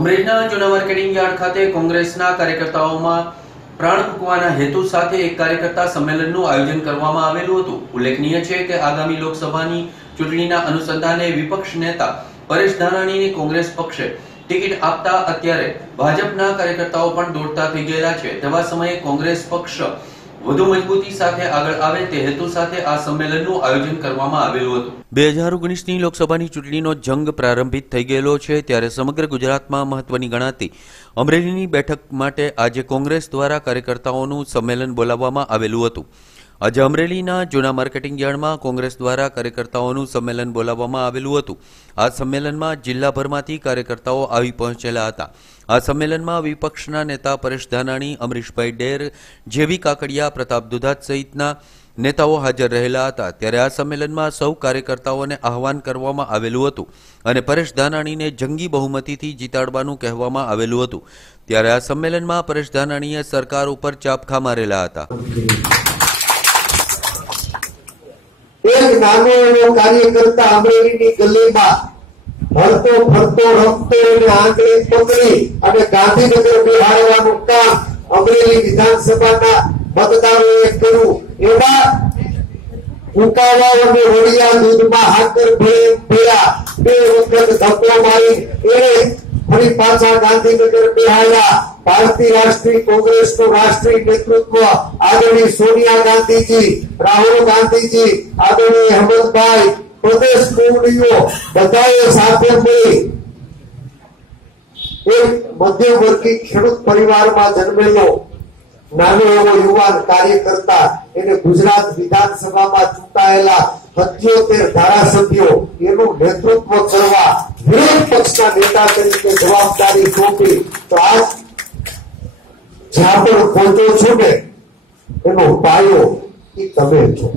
અમરેલીના જૂના marketing yard ખાતે કોંગ્રેસના કાર્યકર્તાઓમાં પ્રાણ ફૂંકવાના હેતુ સાથે એક કાર્યકર્તા સંમેલનનું આયોજન કરવામાં આવેલું હતું. ઉલ્લેખનીય છે કે આગામી લોકસભાની ચૂંટણીના અનુસંધાને વિપક્ષ નેતા પરેશ ધાનાણીને કોંગ્રેસ પક્ષે ટિકિટ આપતા અત્યારે ભાજપના કાર્યકર્તાઓ પણ દોડતા થઈ ગયેલા છે. તેવા સમયે કોંગ્રેસ પક્ષ વધુ મજબૂતી સાથે આગળ આવે તે હેતુ સાથે આ સંમેલનનું આયોજન કરવામાં આવેલું હતું. બે હજાર ઓગણીસની લોકસભાની ચૂંટણીનો જંગ પ્રારંભિત થઈ ગયેલો છે, ત્યારે સમગ્ર ગુજરાતમાં મહત્વની ગણાતી અમરેલીની બેઠક માટે આજે કોંગ્રેસ દ્વારા કાર્યકર્તાઓનું સંમેલન બોલાવવામાં આવેલું હતું. આજે અમરેલીના જૂના માર્કેટિંગ યાર્ડમાં કોંગ્રેસ દ્વારા કાર્યકર્તાઓનું સંમેલન બોલાવવામાં આવેલું હતું. આ સંમેલનમાં જિલ્લાભરમાંથી કાર્યકર્તાઓ આવી પહોંચેલા હતા. આ સંમેલનમાં વિપક્ષના નેતા પરેશ ધાનાણી, અમરીશભાઈ ડેર, જેવી કાકડિયા, પ્રતાપ દુધાત સહિતના નેતાઓ હાજર રહેલા હતા. ત્યારે આ સંમેલનમાં સૌ કાર્યકર્તાઓને આહવાન કરવામાં આવેલું હતું અને પરેશ ધાનાણીને જંગી બહુમતીથી જીતાડવાનું કહેવામાં આવેલું હતું. ત્યારે આ સંમેલનમાં પરેશ ધાનાણીએ સરકાર ઉપર ચાપખા મારેલા હતા. એક નાનો એવો કાર્યકર્તા અમરેલીની ગલીમાં હરતો ફરતો રમતો એને આંગળી પકડી અને ગાંધીનગર બિહારવાનું કામ અમરેલી વિધાનસભાના મતદારોએ કર્યું. એવા ઉકાળા અને વડિયા દૂધમાં હાકર ભેળા બે વખત ધક્કો મારી એને ફરી પાછા ગાંધીનગર બેહાડ્યા ભારતીય રાષ્ટ્રીય કોંગ્રેસનું રાષ્ટ્રીય નેતૃત્વ આદરણીય સોનિયા ગાંધીજી, રાહુલ ગાંધીજી, આદરણીય હેમંતભાઈ, પ્રદેશ મંત્રીઓ બધાએ સાથે મળી એક મધ્યવર્ગી ખેડૂત પરિવારમાં જન્મેલો નાનો એવો યુવાન કાર્યકર્તા એને ગુજરાત વિધાનસભામાં ચૂંટાયેલા સત્યોતેર ધારાસભ્યો એનું નેતૃત્વ કરવા વિરોધ પક્ષના નેતા તરીકે જવાબદારી સોંપી. તો આજ જ્યાં પણ પહોંચો છો ને એનો પાયો એ તમે છો.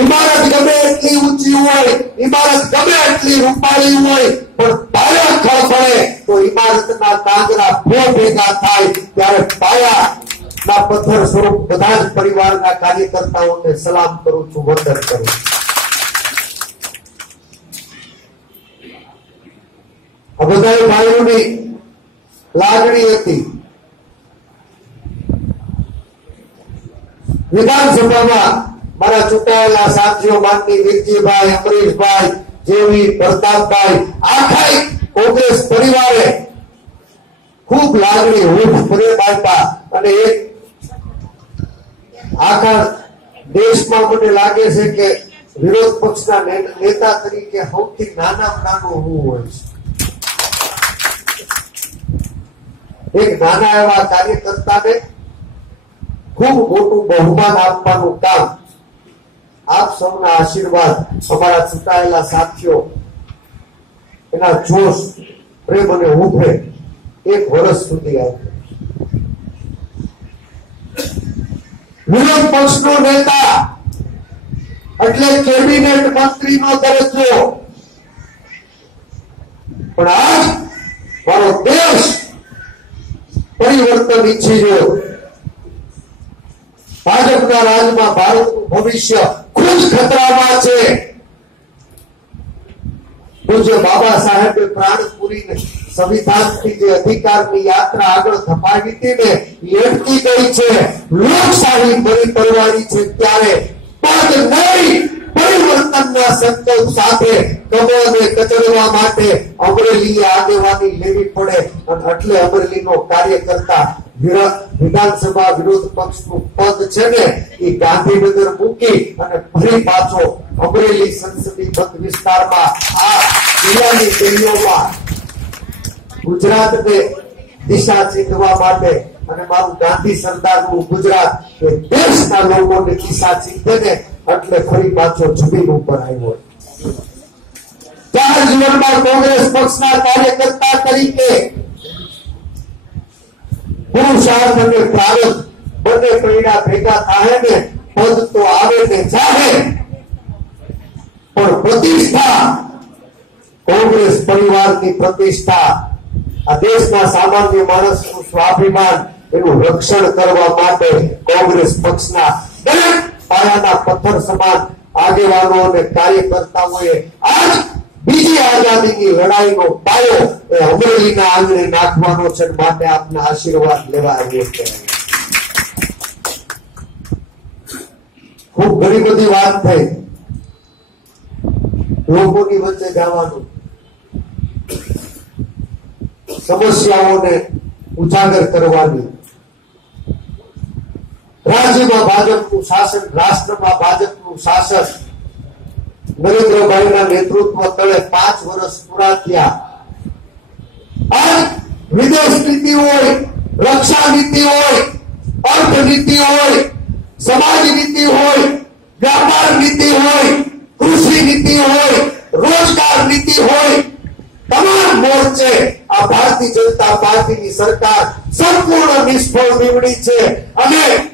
ઇમારત ગમે એટલી ઊંચી હોય ઇમારત ગમે એટલી રૂપાળી હોય, પણ પાયા ખળખળે તો ઇમારતના કાંગરા ભો ભેગા થાય, ત્યારે પાયા ના પથ્થર સ્વરૂપ બધા જ પરિવારના કાર્યકર્તાઓને સલામ કરું છું, વંદન કરું છું. આ બધા ભાઈઓની લાગણી હતી. વિધાનસભામાં મારા ચૂંટાયેલા સાથીઓ માનની વિરજીભાઈ, અમરીશભાઈ, જેવી પ્રતાપભાઈ, આખા કોંગ્રેસ પરિવારે ખૂબ લાગણી હૂફ પ્રેમ આપ્યા અને એક આખા દેશમાં મને લાગે છે કે વિરોધ પક્ષના નેતા તરીકે સૌથી નાના નાનો હું હોય છે. એક નાના એવા કાર્યકર્તાને ખૂબ મોટું બહુમાન આપવાનું કામ આપ સૌના આશીર્વાદ અમારા ચૂંટાયેલા સાથીઓ, એના જોશ, પ્રેમ અને ઉભે એક વર્ષ સુધી આવ્યો વિરોધ પક્ષનો નેતા એટલે કેબિનેટ મંત્રીનો દરજ્જો. પણ આજ મારો દેશ પરિવર્તન ઈચ્છી રહ્યો ભાજપના રાજમાં ભારતનું ભવિષ્ય ખૂબ ખતરામાં છે. પૂજ્ય બાબા સાહેબે પ્રાણ પૂરીને સંવિધાનથી જે અધિકારની યાત્રા આગળ ધપાવી હતી ને એ ગઈ છે. લોકશાહી ફરી કરવાની છે ત્યારે. પદ નહીં! પરિવર્તનના સંકલ્પ સાથે કમળને કચડવા માટે અમરેલીએ આગેવાની લેવી પડે અને એટલે અમરેલીનો કાર્યકર્તા વિધાનસભા વિરોધ પક્ષનું પદ છે ને એ ગાંધીનગર મૂકી અને ફરી પાછો અમરેલી સંસદીય મત વિસ્તારમાં આ જિલ્લાની શેરીઓમાં ગુજરાતને દિશા ચીંધવા માટે અને મારું ગાંધી સરદારનું ગુજરાત દેશના લોકોને દિશા ચીંધે ને એટલે ફરી પાછો જમીન ઉપર આવ્યો. ચાર જીવનમાં કોંગ્રેસ પક્ષના કાર્યકર્તા તરીકે પુરુષાર્થ અને પ્રારબ્ધ બંને પૈડા ભેગા થાય ને, પદ તો આવે ને જાહે પણ પ્રતિષ્ઠા, કોંગ્રેસ પરિવારની પ્રતિષ્ઠા, આ દેશના સામાન્ય માણસનું સ્વાભિમાન, એનું રક્ષણ કરવા માટે કોંગ્રેસ પક્ષના દરેક પાયાના પથ્થર સમાન આગેવાનો અને કાર્યકર્તાઓએ આજ બીજી આઝાદીની લડાઈનો પાયો એ અમરેલીના આંગણે નાખવાનો છે માટે આપના આશીર્વાદ લેવા આવીએ છીએ. ખૂબ ઘણી બધી વાત થઈ. લોકોની વચ્ચે જવાનું. સમસ્યાઓને ઉજાગર કરવાની. રાજ્યમાં ભાજપનું શાસન, રાષ્ટ્રમાં ભાજપનું શાસન. નરેન્દ્રભાઈના નેતૃત્વ તળે પાંચ વર્ષ પૂરા થયા. વિદેશ નીતિ હોય, રક્ષા નીતિ હોય અર્થનીતિ હોય, સમાજ નીતિ હોય, વ્યાપાર નીતિ હોય, કૃષિ નીતિ હોય, રોજગાર નીતિ હોય, તમામ મોરચે આ ભારતીય જનતા પાર્ટીની સરકાર સંપૂર્ણ નિષ્ફળ નીવડી છે. અને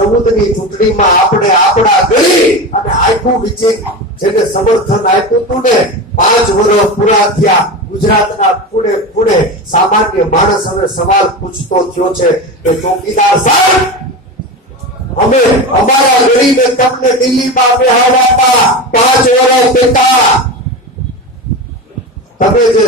ચૌદની ચૂંટણીમાં આપણે આપણા ગળી અને આખું વિચિત જેને સમર્થન આપ્યું હતું ને, પાંચ વર્ષ પૂરા થયા, ગુજરાતના પૂણે પૂણે સામાન્ય માણસ હવે સવાલ પૂછતો થયો છે કે ચોકીદાર સાહેબ, અમે અમારા ગરીબે તમને દિલ્હીમાં બેહાડ્યા પાંચ વર્ષ બેટા. તમે જે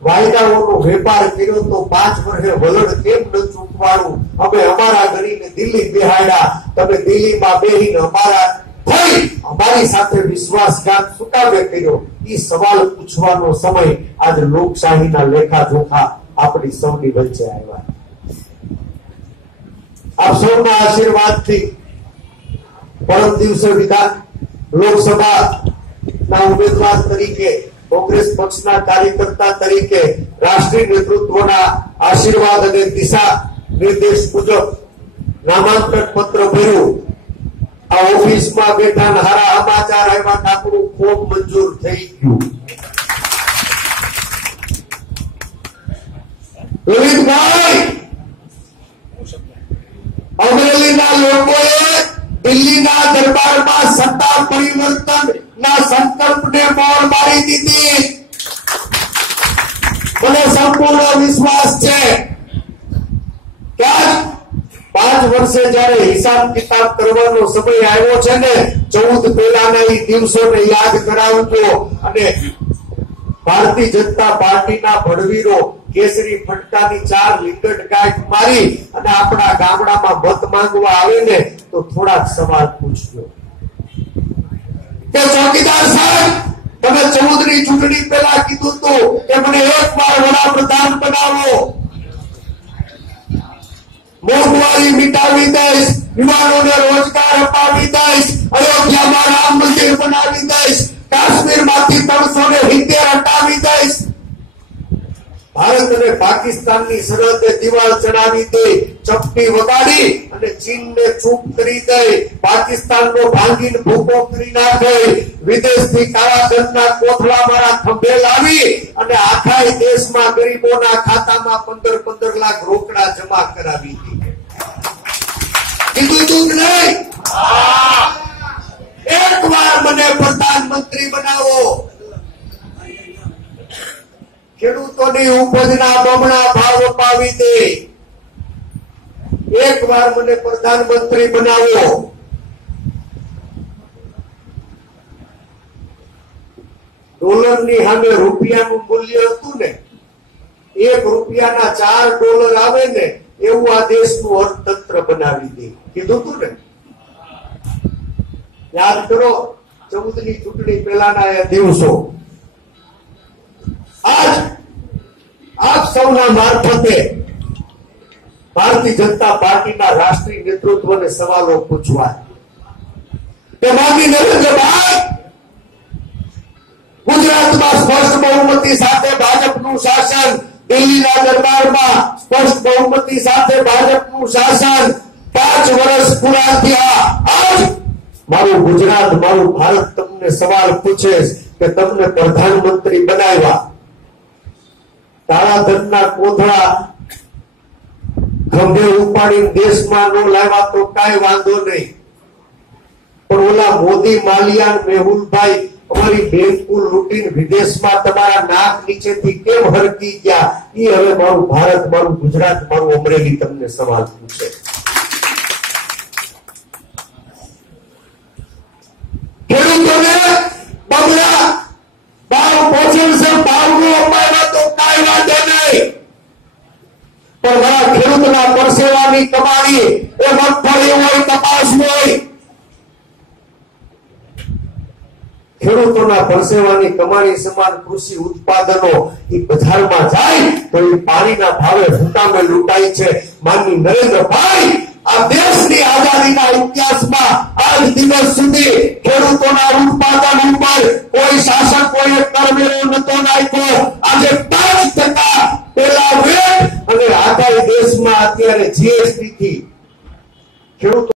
વાયદાઓનો વેપાર કર્યો તો પાંચ વર્ષે વલણ કેમ ન ચૂકવાનું અમે અમારા ગરીને દિલ્હી બેહાડ્યા. તમે દિલ્હીમાં બેહીને અમારા થઈ અમારી સાથે વિશ્વાસઘાત શું કામે કર્યો. એ સવાલ પૂછવાનો સમય આજે લોકશાહીના લેખા જોખા આપણી સૌની વચ્ચે આવ્યા. આપ સૌના આશીર્વાદથી પરમ દિવસે વિધાન લોકસભા ના ઉમેદવાર તરીકે કોંગ્રેસ પક્ષના કાર્યકર્તા તરીકે રાષ્ટ્રીય નેતૃત્વના આશીર્વાદ અને દિશા નિર્દેશ મુજબ નામાંકન પત્ર ભર્યું. આ ઓફિસમાં બેઠા હારા સમાચાર આવ્યા આપણું ફોર્મ મંજૂર થઈ ગયું. રોહિતભાઈ અમરેલીના લોકોએ દિલ્હીના દરબારમાં સત્તા પરિવર્તન ના સંકલ્પને મોર મારી દીધી. મને સંપૂર્ણ વિશ્વાસ છે. પાંચ વર્ષે જયારે હિસાબ કિતાબ કરવાનો સમય આવ્યો છે ને, ચૌદ પહેલાના એ દિવસોને યાદ કરાવજો. અને ભારતીય જનતા પાર્ટીના ભડવીરો કેસરી ફટકાની ચાર લીંગટ ગાંઠ મારી અને આપણા ગામડામાં મત માંગવા આવે ને, તો થોડાક સવાલ પૂછજો. કે ચોકીદાર સાહેબ, તમે ની ચૂંટણી પહેલા કીધું હતું કે મને એક વાર વડાપ્રધાન બનાવો. મોંઘવારી મિટાવી દઈશ, યુવાનોને રોજગાર અપાવી દઈશ, અયોધ્યામાં રામ મંદિર બનાવી દઈશ, કાશ્મીરમાંથી ત્રણસો ને ભારત અને પાકિસ્તાનની સરહદે દિવાલ ચડાવી દે, ચપટી વગાડી અને ચીનને ચૂપ કરી દે, પાકિસ્તાનનો ભાંગીને ભૂકો કરી નાખે, વિદેશથી કાળા ધનના કોથળા મારા ખંભે લાવી અને આખા દેશમાં ગરીબોના ખાતામાં પંદર પંદર લાખ રોકડા જમા કરાવી દીધી. કીધું તું ખેડૂતોની ઉપજના બમણા ભાવ અપાવી દે? એક વાર મને પ્રધાનમંત્રી બનાવો. ડોલરની સામે રૂપિયાનું મૂલ્ય હતું ને? એક રૂપિયાના ચાર ડોલર આવે ને, એવું આ દેશનું અર્થતંત્ર બનાવી દે. કીધું તું ને? યાદ કરો ચૌદની ચૂંટણી પહેલાના દિવસો. આપ સૌના મારફતે ભારતીય જનતા પાર્ટીના રાષ્ટ્રીય નેતૃત્વને સવાલો પૂછવા. કે નરેન્દ્રભાઈ ગુજરાતમાં સ્પષ્ટ બહુમતી સાથે ભાજપનું શાસન, દિલ્હીના દરબારમાં સ્પષ્ટ બહુમતી સાથે ભાજપનું શાસન, પાંચ વર્ષ પૂરા થયા. આજ મારું ગુજરાત, મારું ભારત તમને સવાલ પૂછે કે તમને પ્રધાનમંત્રી બનાવ્યા. કાળા ધનના કોથળા ખંભે ઉપાડી દેશમાં ન લાવ્યા તો કઈ વાંધો નહીં. પણ ઓલા મોદી, માલિયા મેહુલભાઈ, અમારી બિલકુલ રૂટીન વિદેશમાં તમારા નાક નીચેથી કેમ હરકી ગયા? એ હવે મારું ભારત, મારું ગુજરાત, મારું અમરેલી તમને સવાલ પૂછે. પણ મારા ખેડૂતના પરસેવાની કમાણી એ મગફળી હોય, કપાસ હોય. ખેડૂતોના પરસેવાની કમાણી સમાન કૃષિ ઉત્પાદનો એ બજારમાં જાય તો એ પાણીના ભાવે હુકામે લૂંટાય છે. માનની નરેન્દ્રભાઈ, આ દેશની આઝાદીના ઇતિહાસમાં આજ દિવસ સુધી ખેડૂતોના ઉત્પાદન ઉપર કોઈ શાસકોએ કરવેરો નતો નાખ્યો. આજે પાંચ ટકા પેલા વેટ અને આખા દેશમાં અત્યારે જીએસટી થી. ખેડૂતો